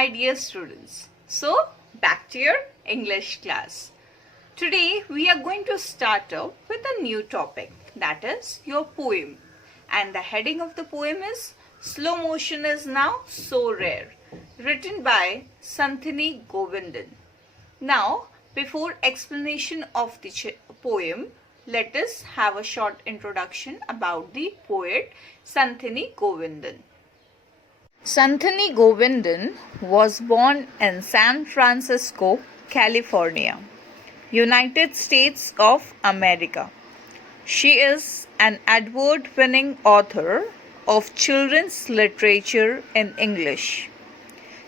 my dear students. So, back to your English class. Today, we are going to start up with a new topic, that is your poem. And the heading of the poem is Slow Motion is Now So Rare, written by Santhini Govindan. Now, before explanation of the poem, let us have a short introduction about the poet Santhini Govindan. Santhini Govindan was born in San Francisco, California, United States of America. She is an award-winning author of children's literature in English.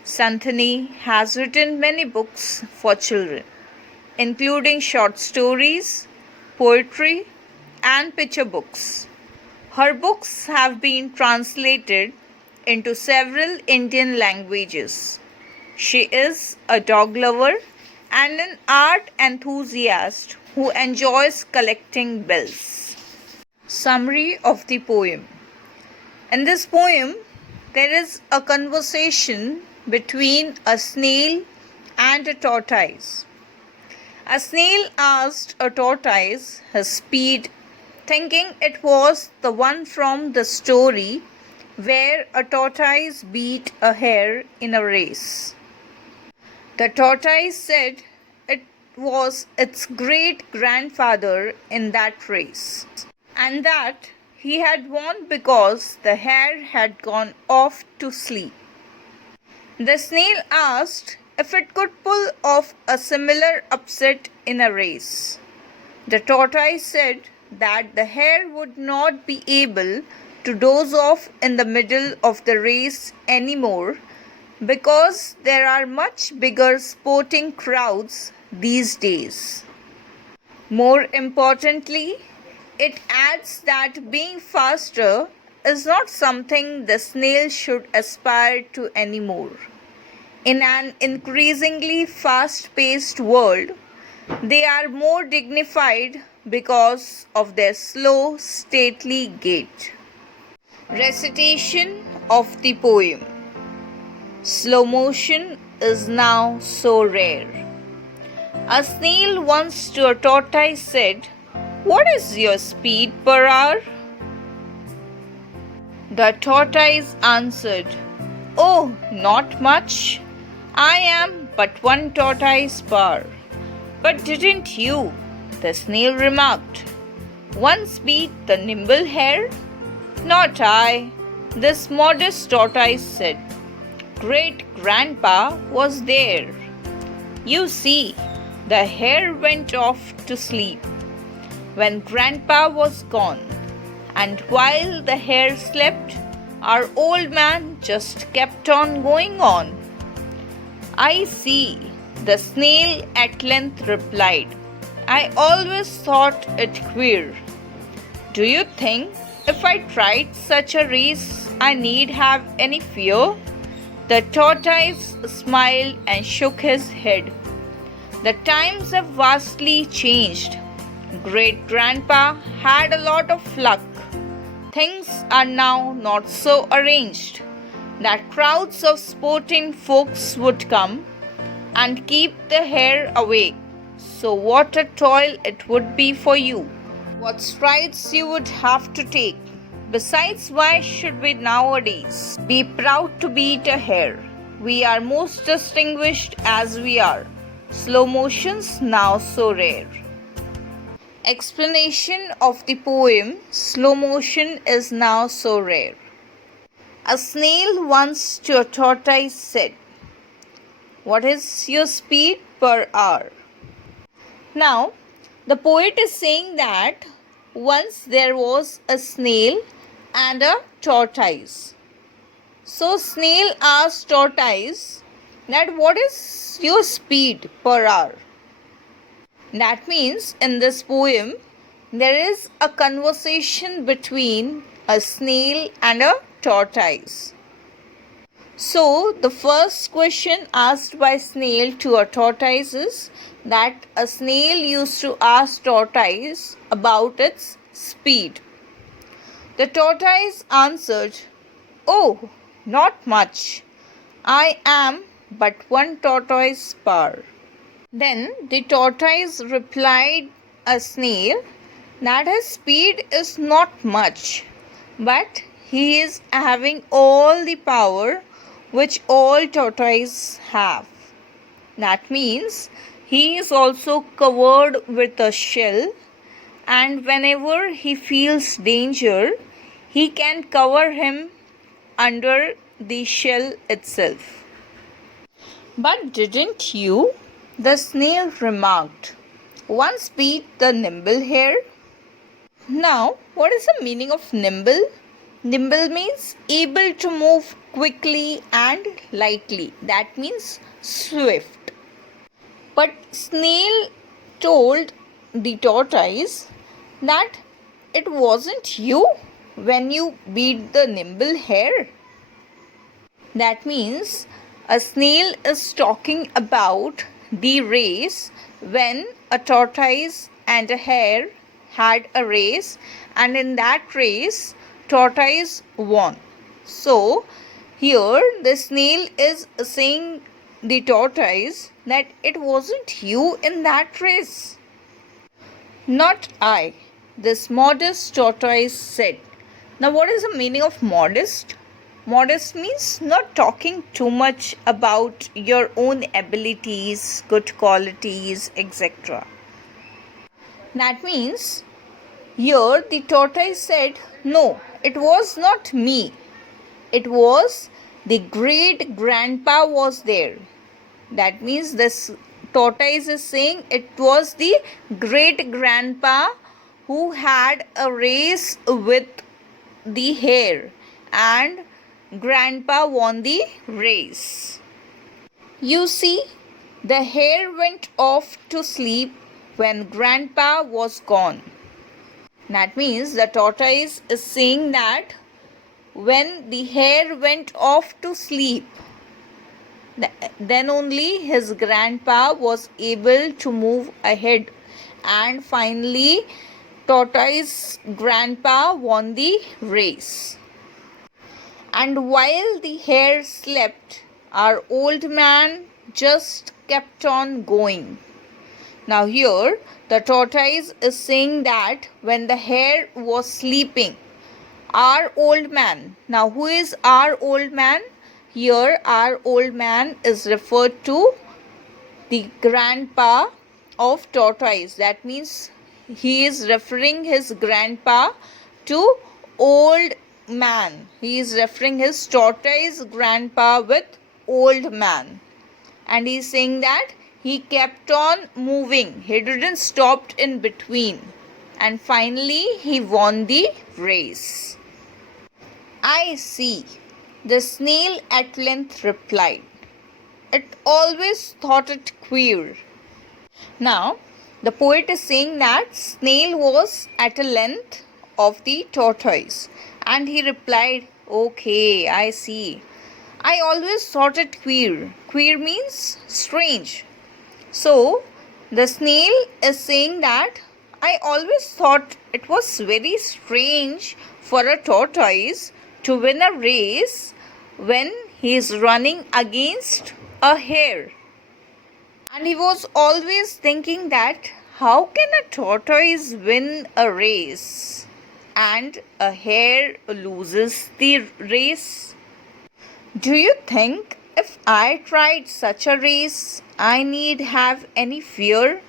Santhini has written many books for children, including short stories, poetry, and picture books. Her books have been translated into several Indian languages. She is a dog lover and an art enthusiast who enjoys collecting bells. Summary of the poem. In this poem, there is a conversation between a snail and a tortoise. A snail asked a tortoise his speed, thinking it was the one from the story where a tortoise beat a hare in a race. The tortoise said it was its great-grandfather in that race, and that he had won because the hare had gone off to sleep. The snail asked if it could pull off a similar upset in a race. The tortoise said that the hare would not be able to doze off in the middle of the race anymore because there are much bigger sporting crowds these days. More importantly, it adds that being faster is not something the snail should aspire to anymore. In an increasingly fast-paced world, they are more dignified because of their slow, stately gait. Recitation of the poem. Slow motion is now so rare. A snail once to a tortoise said, "What is your speed per hour?" The tortoise answered, "Oh, not much. I am but one tortoise per hour." "But didn't you," the snail remarked, "once beat the nimble hare?" "Not I," this modest tortoise said. "Great-grandpa was there. You see, the hare went off to sleep when grandpa was gone, and while the hare slept, our old man just kept on going on." "I see," the snail at length replied. "I always thought it queer. Do you think if I tried such a race I need have any fear?" The tortoise smiled and shook his head. "The times have vastly changed. Great-grandpa had a lot of luck. Things are now not so arranged that crowds of sporting folks would come and keep the hare awake. So what a toil it would be for you. What strides you would have to take. Besides, why should we nowadays be proud to beat a hare? We are most distinguished as we are. Slow motion's now so rare." Explanation of the poem Slow Motion is Now So Rare. A snail once to a tortoise said, "What is your speed per hour?" Now, the poet is saying that once there was a snail and a tortoise. So snail asked tortoise that what is your speed per hour? That means in this poem there is a conversation between a snail and a tortoise. So the first question asked by snail to a tortoise is that a snail used to ask tortoise about its speed. The tortoise answered, "Oh, not much. I am but one tortoise power. Then the tortoise replied a snail that his speed is not much, but he is having all the power which all tortoises have. That means he is also covered with a shell, and whenever he feels danger, he can cover him under the shell itself. But didn't you? The snail remarked. Once beat the nimble hare. Now, what is the meaning of nimble? Nimble means able to move quickly and lightly. That means swift. But snail told the tortoise that it wasn't you when you beat the nimble hare. That means a snail is talking about the race when a tortoise and a hare had a race, and in that race tortoise won. So here the snail is saying the tortoise that it wasn't you in that race. Not I, this modest tortoise said. Now what is the meaning of modest? Modest means not talking too much about your own abilities, good qualities, etc. That means here the tortoise said, no, it was not me. It was the great grandpa was there. That means this tortoise is saying it was the great grandpa who had a race with the hare, and grandpa won the race. You see, the hare went off to sleep when grandpa was gone. That means the tortoise is saying that when the hare went off to sleep, then only his grandpa was able to move ahead, and finally tortoise grandpa won the race. And while the hare slept, our old man just kept on going. Now here the tortoise is saying that when the hare was sleeping, our old man. Now who is our old man? Here our old man is referred to the grandpa of tortoise. That means he is referring his grandpa to old man. He is referring his tortoise grandpa with old man. And he is saying that he kept on moving. He didn't stop in between. And finally he won the race. I see, the snail at length replied. It always thought it queer. Now, the poet is saying that snail was at a length of the tortoise, and he replied, okay, I see. I always thought it queer. Queer means strange. So, the snail is saying that I always thought it was very strange for a tortoise to win a race when he is running against a hare. And he was always thinking that how can a tortoise win a race and a hare loses the race? Do you think if I tried such a race, I need have any fear?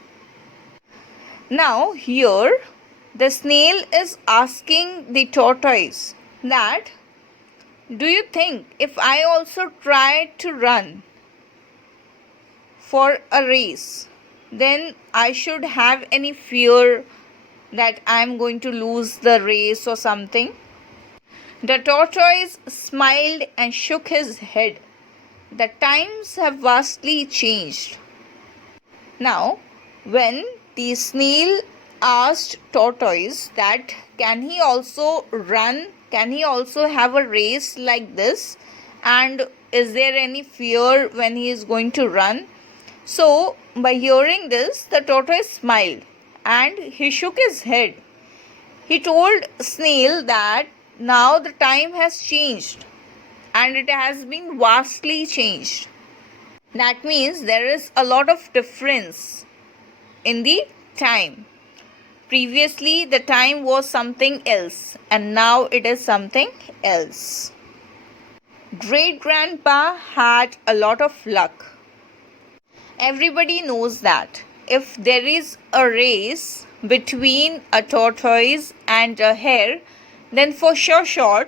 Now here the snail is asking the tortoise that, do you think if I also tried to run for a race, then I should have any fear that I am going to lose the race or something? The tortoise smiled and shook his head. The times have vastly changed. Now, when the snail asked tortoise that can he also run, can he also have a race like this, and is there any fear when he is going to run? So, by hearing this, the tortoise smiled and he shook his head. He told snail that now the time has changed and it has been vastly changed. That means there is a lot of difference in the time. Previously, the time was something else, and now it is something else. Great grandpa had a lot of luck. Everybody knows that if there is a race between a tortoise and a hare, then for sure,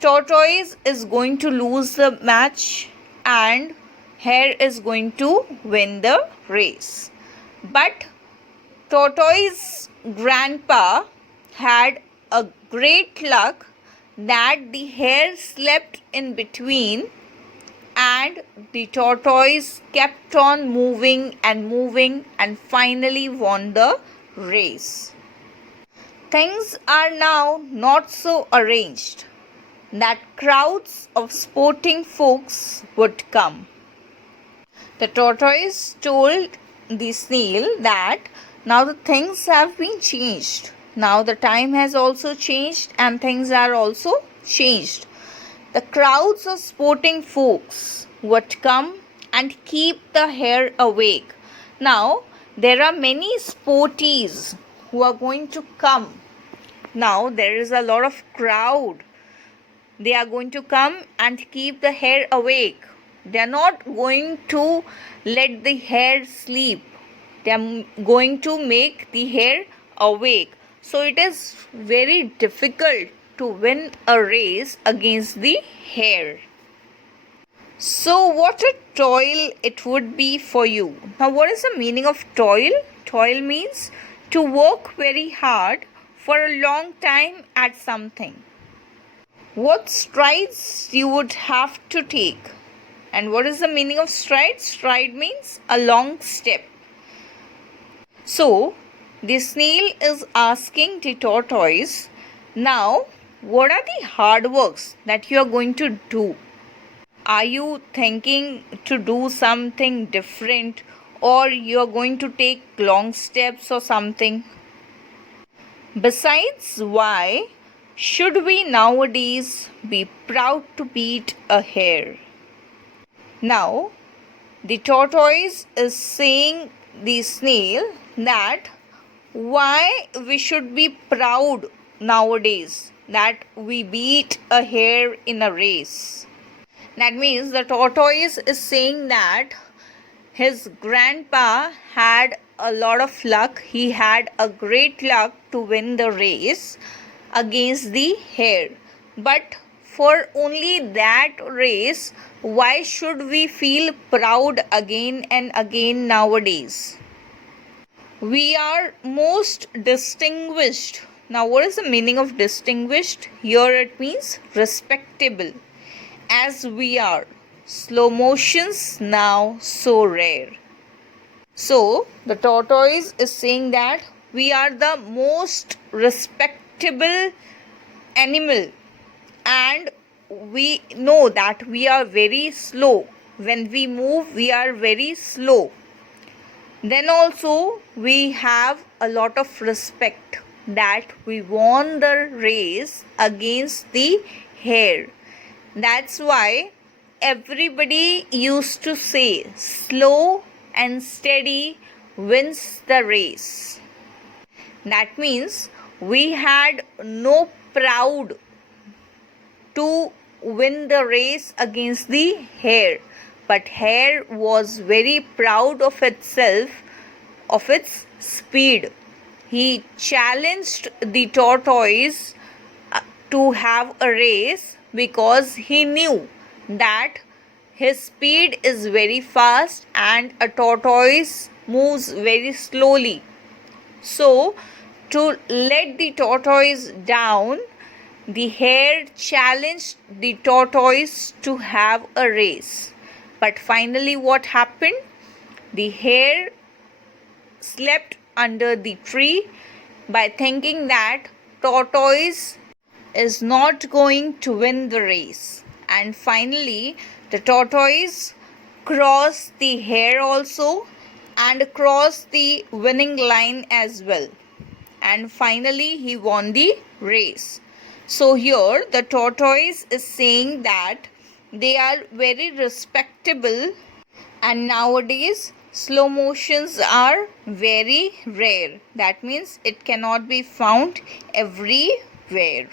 tortoise is going to lose the match and hare is going to win the race. But tortoise grandpa had a great luck that the hare slept in between and the tortoise kept on moving and finally won the race. Things are now not so arranged that crowds of sporting folks would come. The tortoise told the snail that now the things have been changed. Now the time has also changed and things are also changed. The crowds of sporting folks would come and keep the hare awake. Now there are many sporties who are going to come. Now there is a lot of crowd. They are going to come and keep the hare awake. They are not going to let the hare sleep. They are going to make the hare awake. So it is very difficult to win a race against the hare. So what a toil it would be for you. Now what is the meaning of toil? Toil means to work very hard for a long time at something. What strides you would have to take. And what is the meaning of stride? Stride means a long step. So the snail is asking the tortoise, now what are the hard works that you are going to do? Are you thinking to do something different, or you are going to take long steps or something? Besides, why should we nowadays be proud to beat a hare? Now, the tortoise is saying the snail that why we should be proud nowadays that we beat a hare in a race. That means the tortoise is saying that his grandpa had a lot of luck. He had a great luck to win the race against the hare. But for only that race, why should we feel proud again and again nowadays? We are most distinguished. Now, what is the meaning of distinguished? Here it means respectable. As we are. Slow motions now so rare. So, the tortoise is saying that we are the most respectable animal, and we know that we are very slow. When we move, we are very slow. Then also we have a lot of respect that we won the race against the hare. That's why everybody used to say slow and steady wins the race. That means we had no proud to win the race against the hare, but hare was very proud of itself, of its speed. He challenged the tortoise to have a race because he knew that his speed is very fast and a tortoise moves very slowly. So, to let the tortoise down, the hare challenged the tortoise to have a race. But finally, what happened? The hare slept under the tree by thinking that tortoise is not going to win the race. And finally, the tortoise crossed the hare also and crossed the winning line as well. And finally, he won the race. So here the tortoise is saying that they are very respectable And nowadays slow motions are very rare. That means it cannot be found everywhere.